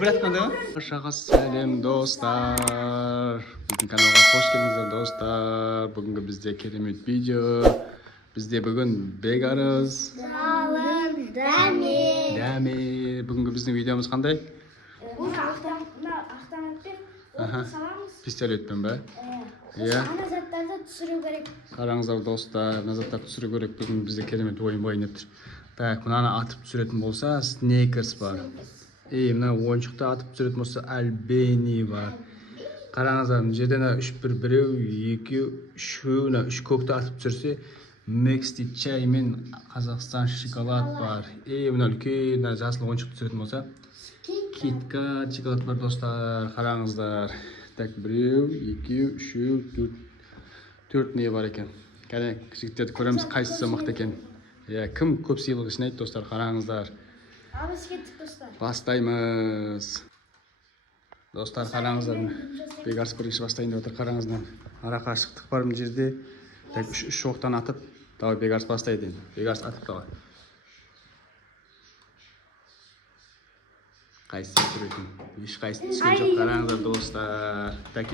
Братқанда Шаға сәлем достар. Біздің каналға қош келдіңіздер достар. Бүгінгі бізде керемет видео. Бізде бүгін Бекарыс, Салым, Дамир. Бүгінгі біздің видеомыз қандай? Автоматпен саламыз. Пистолетпен бе? Ана заттарды түсіру керек. Қараңыздар достар, мына заттарды түсіру керек. Бүгін бізде керемет ойын ойнап жатыр. Так, мынаны атып түсіретін болса, Снейкерс бар. Мына ойыншықты атып түсіретін болса, Альбени бар. Қараңыздар, мына жерден 3-1 біреу, 2, 3, 3 көкті атып түсірсе, Мексти чай мен Қазақстан шоколад бар. Мына үлкен жасыл ойыншықты түсіретін болса, Киткат шоколад бар достар. Қараңыздар. Так, біреу, 2, 3, 4 не бар екен. Кәне, жігіттерді көреміз, қайсысы мықты екен. Кім көп сыйлық жинайды достар, қараңыздар. Абыз кеттік достар. Бастаймыз. Достар, қараңыздар. Бекарыс бірінші бастайын деп отыр, қараңыздар. Ара қашықтық бар мына жерде. Так, 3 оқтан атып, давай Бекарыс бастайды енді. Бекарыс атып давай. Қайсы түсіретін? Еш қайсы түскен жоқ, қараңыздар достар. Так,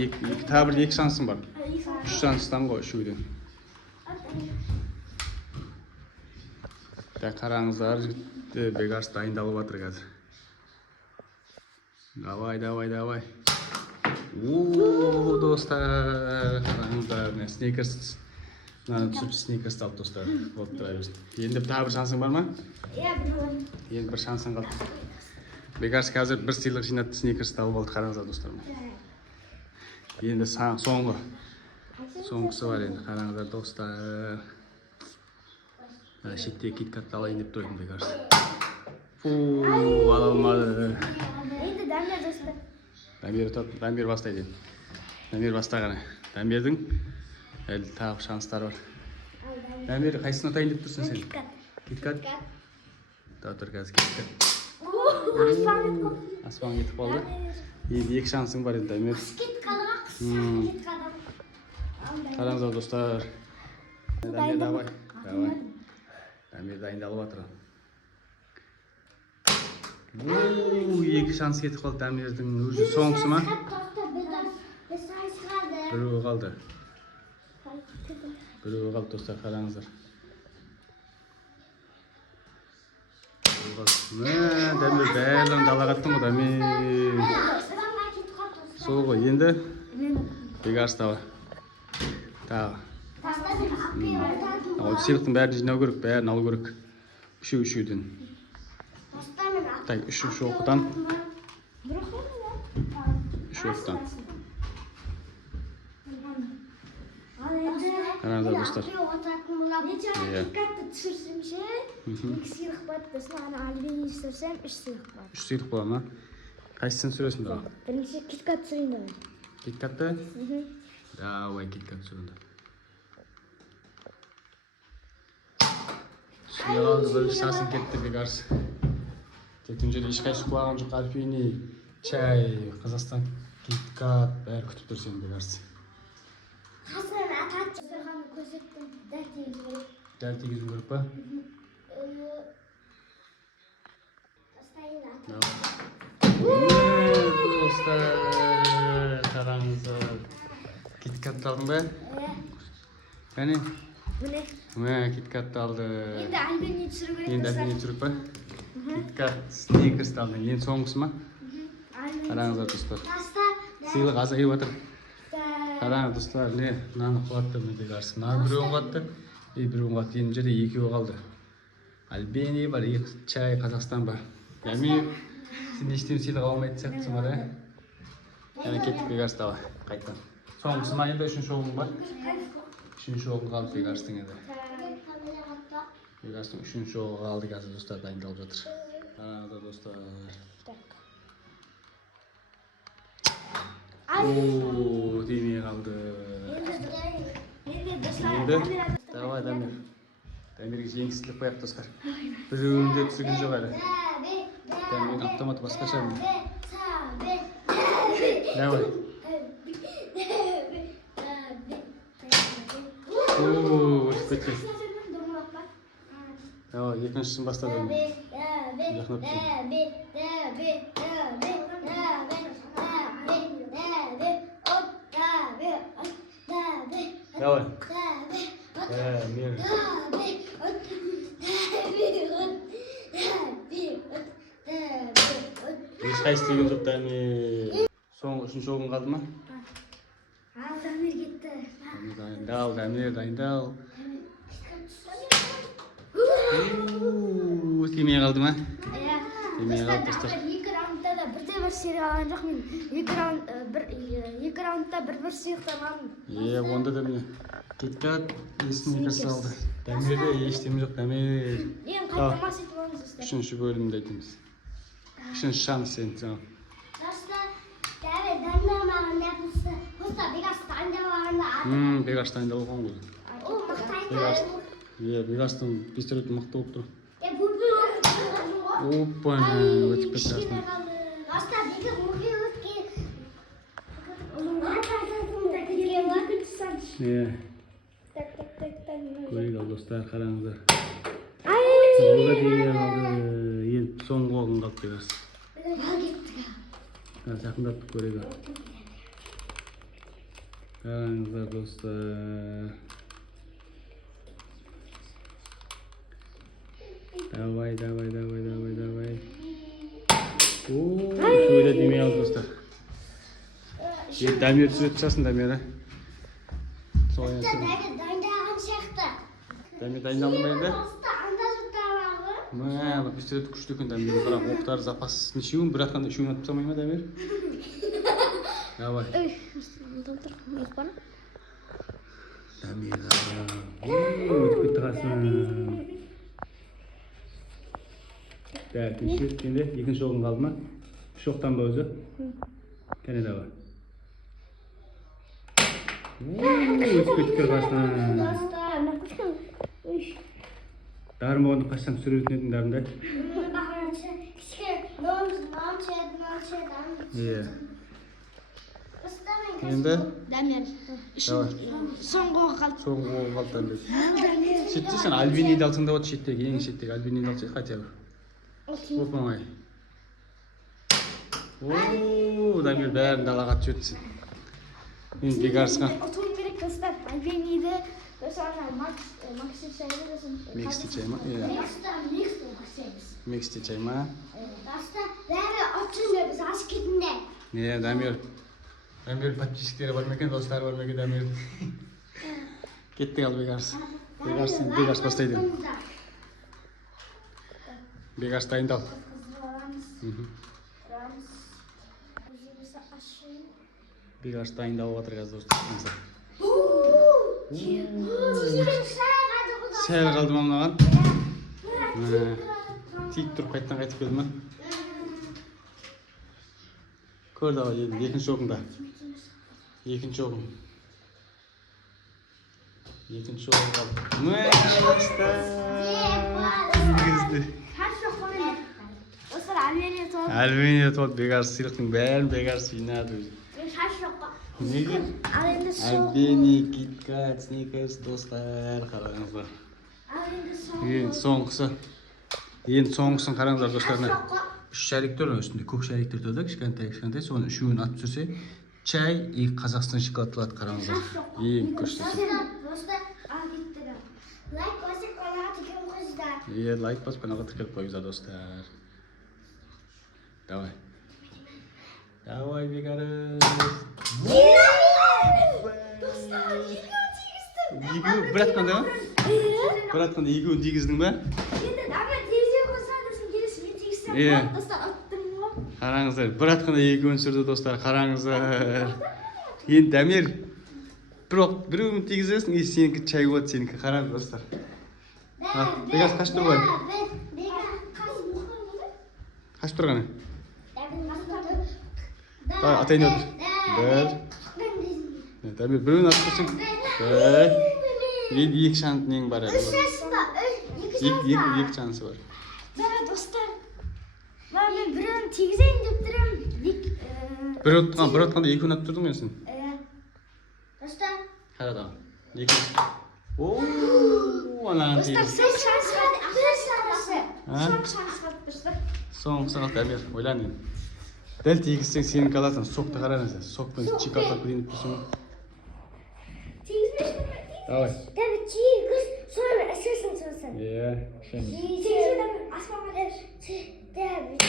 тағы бір 2 шансың бар. 3 шанстан ғой, 3-ден. Так, қараңыздар, жігітті Бекарыс дайындалып жатыр қазір. Давай. Достар, қараңыздар, Снейкерс. Мынаны түсіп Снейкерсті алып достар. Болып тұра берсін. Енді тағы бір шансың бар ма? Енді бір шансың қалды. Бекарыс қазір бір сыйлық жинатты, Снейкерсті алып алды, қараңыздар достар. Енді соңғысы бар енді, қараңыздар достар. Шетте киткатты алайын деп тұрдым Бекарыс. Ала алмады. Енді Дамир достар. Дамир бастайды. Дамир бастағаны. Дамирдің әлі тағы шанстары бар. Дамир, қайсысын атайын деп тұрсың сен? Киткат? Тұр қазір киткат. Аспан кетіп қалды. Енді 2 шансың бар еді Дамир. Қараңыздар достар. Дамир, давай. Дамир дайындалып жатыр. 2 шанс кетіп қалды Дамирдің. Уже соңғысы ма? Біреуі қалды. Достар, қараңыздар. Дамир бәлін далаға аттың ғой, Дамир. Сол ғой, енді Бекарыс давай. Тағы. Сыйлықтың бәрін жинау керек, бәрін алу керек. 3-3-ден. Так, 3 оқыдан. 3 оқыдан. Қараңыздар достар. Киткатты түсірсем ше, 2 сыйлық бар десін, ана Альбени түсірсем 3 сыйлық бар. 3 сыйлық бар ма? Қайсысын түсіресің давай? Бірінші киткат түсірейін давай. Киткатты? Давай, киткат түсірінді. Сүйалды бір шасын кетті Бекарыс. Тектен жерде ешқайсы құлаған жоқ, Альбени, чай, Қазақстан, киткат, бәрі күтіп тұр сені Бекарыс. Қазір ататшы сұрғаны көрсеттім, дәл тегізу керек. Дәл тегізу керек па? Тастайын Достар, қараңыздар. Киткатты алдың ба? Кәне? Киткатты алды. Енді Альбени түсіру керек. Енді Альбени түсіріп ба? Киткат, Снейкерсті алдың. Енді соңғысы ма? Қараңыздар достар. Сыйлық азайып жатыр. Қараңыз достар, мынаны құлатты Бекарыс. Мынаны біреуін құлатты, біреуін құлатты. Енді жерде 2 қалды. Альбени бар, чай, Қазақстан бар. Дамир, сен ештен сыйлық алмайды сияқтысың бар, Яна кеттік Бекарыс давай, қайттан. Соңғысы ма енді 3-ші оғың бар? 3-ші оғың қалды Бекарыстың енді. Бекарыстың 3-ші оғы қалды қазір достар, дайындалып жатыр. Қараңыздар достар. Демей қалды. Енді, давай Дамир. Дамирге жеңсіздік қояқ достар. Біреуінде түсірген жоқ әлі. Дамирдің автоматы басқаша. Давай. Өшіп кеткен. Давай, екіншісін бастады. Жақын өттің. Давай. Damir. Ешқайсы деген жоқ Дамир. Соңғы үшінші орын қалды ма? Дамир кетті. Дайындал, Дамир, дайындал. Тимей қалды ма? Тимей қалды достар. Екі раундта да бірде-бір сыйға алған жоқ мен. Екі раундта бір сыйықтан алдым. Онда да міне. Кеткат есіне кірсе алды. Дамирде ештеме жоқ, Дамир. Ең қайтамас етіп алыңыз достар. Үшінші бөлімді айтамыз. Үшінші шанс сен. Бегаш дайындал болған ғой. Ол мақтайды. Бегастың пистолеті мықты болып тұр. Опа, өтіп кетті. Көрейік ал достар, қараңыздар. Оға дейін алды. Енді соңғы оғын қалып Бегас. Жақындатып көрейік ал. Қараңыздар достар. Давай. Şöyle demeye al dostlar. Damir süreteceksin Damir'e. Damir dayınalım mı evde? Bak bir süret kuştu kun Damir. Bırak oktar zapas nişiğin bırakan da şunu atıp mı Damir? Давай. Damir ötüp bitti kalsın. Так, енді екінші оғын қалды ма? Үш оқтан ба өзі? Кәне давай. Өтіп кеткір қасынан. Дарын болғанда қашсам түсіретін едің дарында? Енді? Дамир. Соңғы оғы қалды. Соңғы оғы қалды Дамир. Сөйтсе сен Альбиниді алсың да от шеттегі, ең шеттегі Альбиниді алсың хотя бы. Оп-оңай. Дамир бәрін далаға түсетсін. Мен Бегарсқа. Отуым керек достар. Альбиниді, Максим шайды десін. Мексти чай ма? Мексти чай ма? Дамир. Дамир подписчиктері бар ма екен, достары бар ма екен Дамир. Кеттік ал Бегарс. Бегарс бастайды. Бегарс дайындал. Бегарс дайындалып жатыр қазір достар. Сәл қалды ма мынаған? Тиіп тұрып қайттан қайтып келді ма? Көрді ала енді екінші оғында. Екінші оғын. Екінші оғын қалды. Кізді. Альбиния толып Бегарс сыйлықтың бәрін Бегарс жинады. Неге? Альбиния, Киткат, Сникерс достар қараңыздар. Енді соңғысы. Енді соңғысын қараңыздар достарына. Үш шариктер үстінде көк шариктер тұрды, кішкентай. Соны үшеуін атып жүрсе, чай и Қазақстан шоколады алады қараңыздар. Ең күштісі. Лайк басып, қанаға тіркеліп қойыңыздар достар. Давай. Давай, Бегарс. Екеуі бір атқанда ма? Бір атқанда екеуін тигіздің ба? Қараңыздар, бір атқанда екеуін сүрді достар, қараңыздар. Енді Дамир, біреуін тигізесің, сенікі чай болады, сенікі қараңыз достар. Бегарс қаш тұр ғой? Қаш тұрғаны? Атайын отыр. Бір. Дамир, біреуін атып тұрсың. Бір. Енді екі шанты нең бар әлі. Екі шансы бар. Достар, мен біреуін тигізейін деп тұрым. Бір отқанда екеуін атып тұрдың мен сен? Достар. Қара да. Екі. Анаған тигіз. Соңғы шанс қалды достар. Соңғы Дамир, ойлан енді. Дәл тигізсең сенің қаласың. Сокты қараңыз. Сокпен чика тапып дейініп тұрсың. Давай. David Cheese, sonra ısırsın sonuçta. Иә. Çekirdem asmama der. David.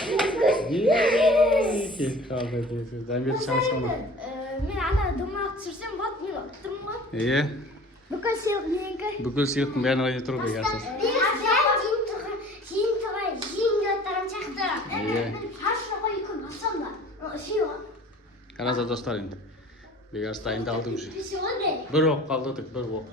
Қалды дейсіз. Дамир шансыма. Men ana dumақ түсірсем болады, мен ұттым ғой. Иә. Бүкіл сыйлық менікі. Бүкіл сыйлықтың бәрін қайда тұру бекарсыз. Жиын тұрған, жиынға оттаған шақты. Иә. Шаршы қой күн басам да. Сыйлық. Қараңыздар достар енді. Бекарс дайындалды уже. Бесі ғой. Бір оқ қалды тек, бір оқ.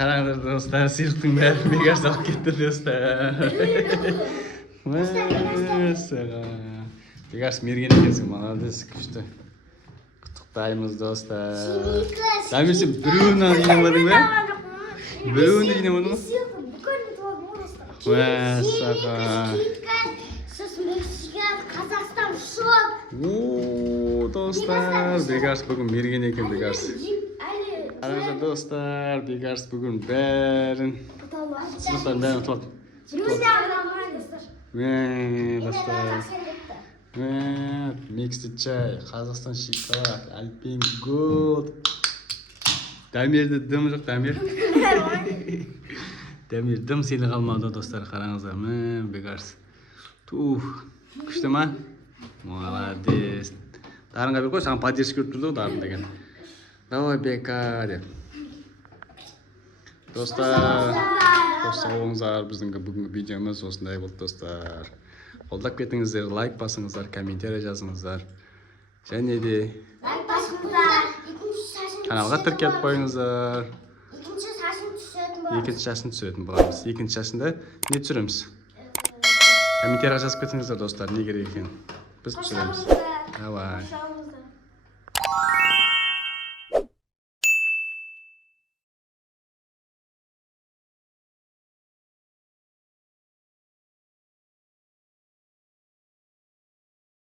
Қараңыздар достар, сыйлықтың бәрін Бекарс алып кетті достар. Мәссаған. Бекарс мерген екенсің, молодец, күшті. Құттықтаймыз достар. Дамир сен біреуін жинамадың ба? Біреуін жинамадың ба? Мәссаған. Қазақстан шок. Ооо, достар, Бекарс бүгін мерген екен Бекарс. Қараңыздар достар, Бекарс бүгін бәрін сыйлықтардың бәрін ұтып алды. Достар. Миксті чай, Қазақстан шоколад, Альпен Голд. Дамирді дым жоқ, Дамир. Дамир дым сыйлық алмады достар, қараңыздар. Бекарс. Күшті ма? Молодец. Дарынға бек қой, саған поддержка көріп тұрды ғой, дарын деген. Давай, Бека, деп. Достар, сау болыңыздар, біздің бүгінгі видеомыз осындай болды достар. Қолдап кетіңіздер, лайк басыңыздар, комментарий жазыңыздар. Және де каналға тіркеліп қойыңыздар. Екінші шашын түсіретін боламыз. Екінші шашында не түсіреміз? Комментарийға жазып кетіңіздер достар, не керек екен. Біз түсіреміз. Давай.